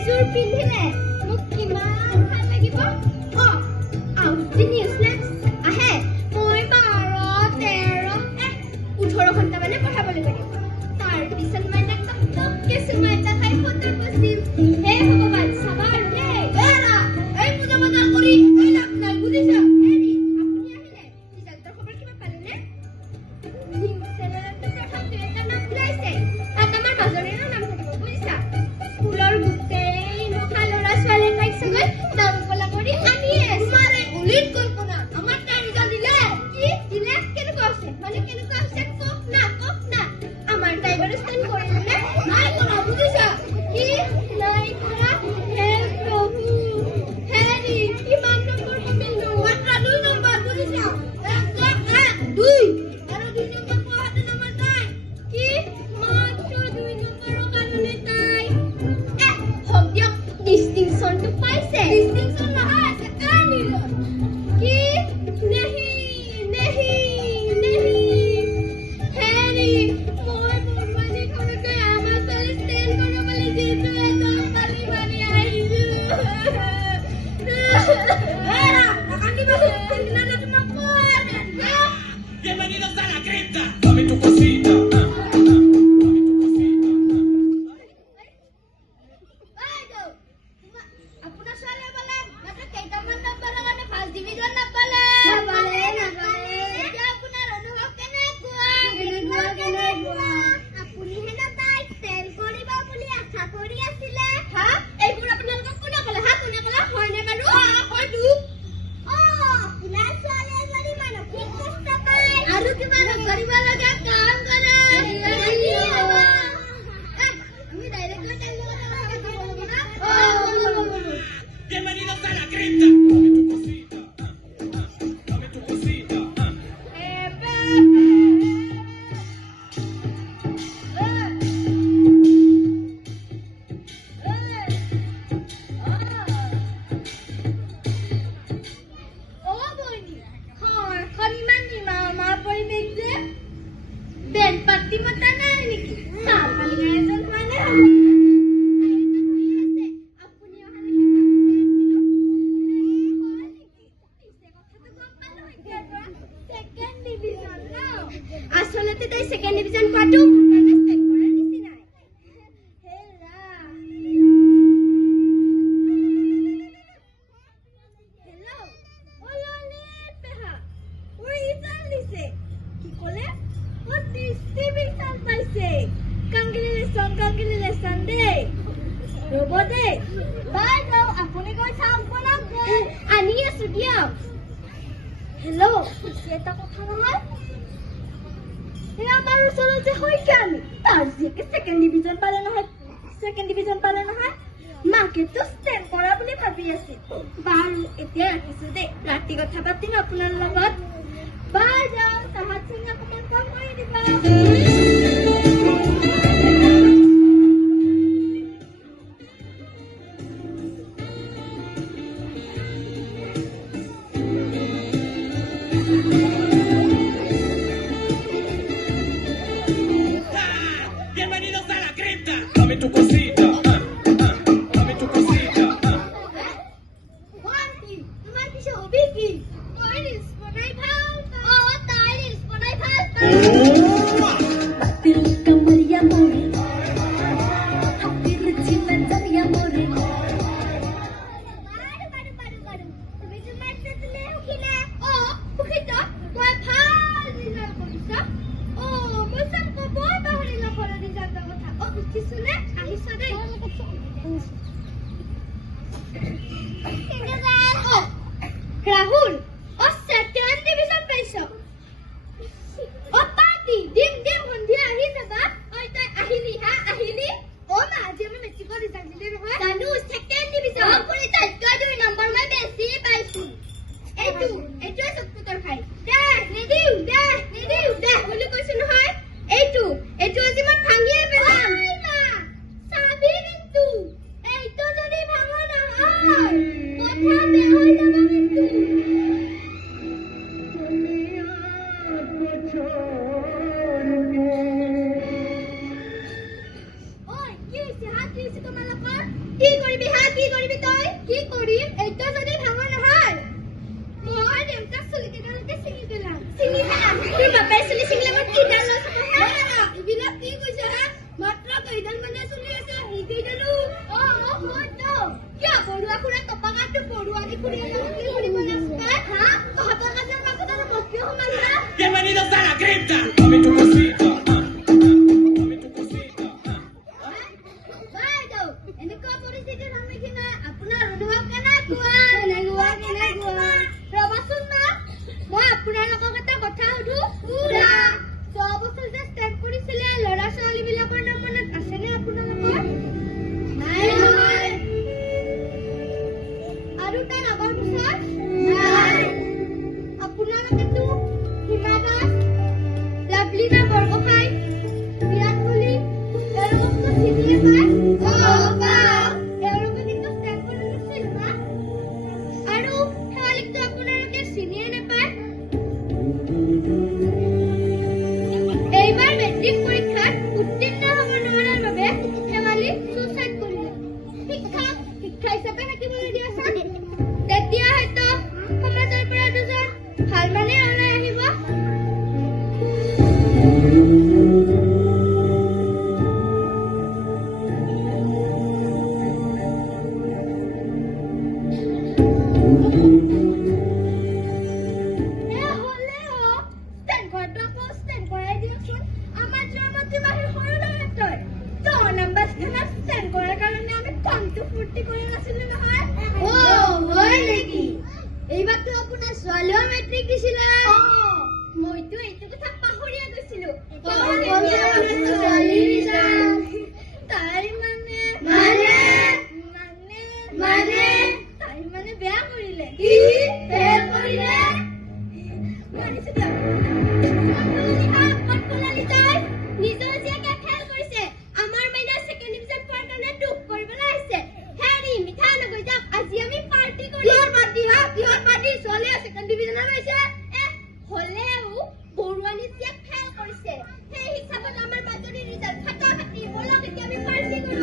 এইযোৰ পিন্ধিলে মোক কিমান ভাল লাগিব। আউটডি নিউজলেট আহে মই 12, 13, 18 ঘণ্টা মানে পঢ়াব লাগিব। তাৰপিছত মই টকটককে চুমা এটা খাই ফটো বচিম। হে ভগৱান চাবা আৰু দেই। এই পূজা বজাৰ কৰি এই লাভ নাই বুজিছা। হেৰি আপুনি আহিলে ৰিজাল্টৰ খবৰ কিবা পালেনে? চেনেলতো প্ৰথম দুটা নাম ওলাইছে। তাত আমাৰ মাজনীৰো নাম থাকিব বুজিছা। স্কুলৰ গোটেই মহা ল'ৰা ছোৱালীয়ে তাইক চাগৈ নাম কলা কৰি আনিয়ে তোমাৰে উলিত কল্পনা আমাৰ তাই ৰিজাল্ট দিলে। কি দিলে? কেনেকুৱা আছে মানে কেনেকুৱা আছে কওক না আমাৰ তাই বাৰু ষ্টেণ্ড কৰিলে নে নাই কৰা বুজিছা। কি নাই কৰা? হে প্ৰভু হেৰি কিমান নম্বৰ কমিলো? মাত্ৰ 2 নম্বৰ বুজিছা। 2 আৰু 2 নম্বৰ পোৱাটো নামৰ তাই। কি মাত্ৰ 2 নম্বৰৰ কাৰণে তাই হওক দিয়ক ডিষ্টিংচনটো পাইছে। ডিষ্টিংচন নহয় ছেকেণ্ড ডিভিজন। কি নেহি হেৰি মই বৰমানি ঘৰতে আমাৰ ছোৱালী ষ্টেণ্ড কৰিবলৈ যিটো একদম পালি পালি আহিছো। Bienvenidos a la cripta. Dame tu cosita. আপোনাৰ ছোৱালীয়ে বোলে মাত্ৰ কেইটামান নম্বৰৰ কাৰণে ফাৰ্ষ্ট ডিভিজন নাপালে। এতিয়া আপোনাৰ অনুভৱ কেনেকুৱা? আপুনিহে না তাইক ষ্টেণ্ড কৰিব বুলি আশা কৰি আছিলে। এইবোৰ আপোনালোকক কোনে ক'লে? কোনে ক'লে? হয়নে বাৰু? হয়তো। আপোনাৰ ছোৱালীয়ে যদি মানসিক কষ্ট পায় আৰু কিবা নকৰিব লগা কাম কৰে আমি ডাইৰেক্ট তাইৰ লগত Bienvenidos a la cripta. Dame tu cosita. Dame tu cosita. Ben পাতি মতা নাই নেকি? আপুনি আচলতে তাই ছেকেণ্ড ডিভিজন পাতো আপুনি গৈ চাওক আনি আছো দিয়ক। হেল্ল' এটা কথা নহয় আমাৰ ওচৰত যে শইকীয়া আমি তাৰ জীয়েকে ছেকেণ্ড ডিভিজন পালে নহয় মাকেতো ষ্টেণ্ড কৰা বুলি ভাবি আছিল। বাৰু এতিয়া ৰাখিছো দেই, ৰাতি কথা পাতিম আপোনাৰ লগত। বাই যাওঁ চাহাত চিঙি অকণমান কম কৰি দিবা। Bienvenidos a la cripta. Dame tu cosita. Dame tu cosita. তোমাৰ পিছে হবি কি? মই ৰিলছ বনাই ভাল পাওঁ। তাই ৰিলছ বনাই ভাল পায়। Rahul, second division paisa. Party, dim hundia ahi jaba. Oi tai ahili ha ahili. Ma aji ame metric result dile nohoy. Danu second division. Apuni tai 2 number mai besi paisu. Etu sokputor khai. Nidiu boli koisu nohoy. Etu aji ma bhangiye pelam. Sabi kintu. Eito jodi bhanga nohoy. Kotha be hoi jaba kintu. Oi, কি হইছে? হাত দিছে তোমালোকৰ? কি কৰিবি হা কি কৰিবি তই কি কৰিম এইটো যদি ভাঙা নহয় মই দেউতাক চুলি কেইডালকে ছিঙি পেলাম ছিঙি পেলাম তোৰ বাপেৰ চুলি ছিঙিলে মই কি ডাল লৈছো এইবিলাক কি কৈছে হা মাত্ৰ কেইডাল মানে চুলি আছে সেইকেইডালো হয়তো কিয় পৰুৱা খুৰা টপাকাটো পৰুৱানি খুৰী কি কৰিব লাগে হা তহঁতৰ কাজৰ কাকত আৰু বস্তিও সমান হা Bienvenidos a la cripta. Dame tu cosita. Dame tu cosita. বাইদেউ এনেকুৱা পৰিস্থিতিৰ সন্মুখীন হৈ আপোনাৰ অনুভৱ কেনেকুৱা ৰবাচোন মা মই আপোনালোকক এটা কথা সুধো যোৱা বছৰ যে ষ্টেপ কৰিছিলে ল'ৰা ছোৱালীবিলাকৰ নাম মনত আছেনে আপোনালোকৰ নাই নহয় আৰু তাৰ আগৰ বছৰ নাই আপোনালোকেতো হিমা দাস লাভলীনা বৰগোহাঁই বিৰাট কোহলি এওঁলোকতো চিনিয়ে পায় এওঁলোকে কিন্তু ষ্টেপ কৰি দিছিল না আৰু শেৱালীকতো আপোনালোকে চিনিয়ে নাপায় এইবাৰ মেট্ৰিক পৰীক্ষাত উত্তীৰ্ণ হ'ব নোৱাৰাৰ বাবে শেৱালী ছুইচাইড কৰিলে শিক্ষা হিচাপে থাকিবলৈ দিয়াচোন তেতিয়া হয়তো সমাজৰ পৰা দুজন ভাল মানে ওলাই আহিব এইবাৰতো আপোনাৰ ছোৱালীও মেট্ৰিক দিছিলে মইতো এইটো কথা পাহৰিয়ে গৈছিলো তাই মানে বেয়া কৰিলে মানিছো দিয়ক নিজৰ জীয়েকে ফেল কৰিছে আমাৰ মাইনাৰ ছেকেণ্ড ডিভিজন পোৱাৰ কাৰণে দুখ কৰিবলৈ আহিছে হেৰি মিঠা নগৈ যাওক আজি আমি পাৰ্টি কৰিম কিহৰ পাৰ্টি ছোৱালীয়ে ছেকেণ্ড ডিভিজনত পাইছে হ'লেও বৰুৱানী জীয়েক ফেল কৰিছে সেই হিচাপত আমাৰ বাতৰি ৰিজাল্ট ফাটাফাটি বলক এতিয়া আমি পাৰ্টি কৰিম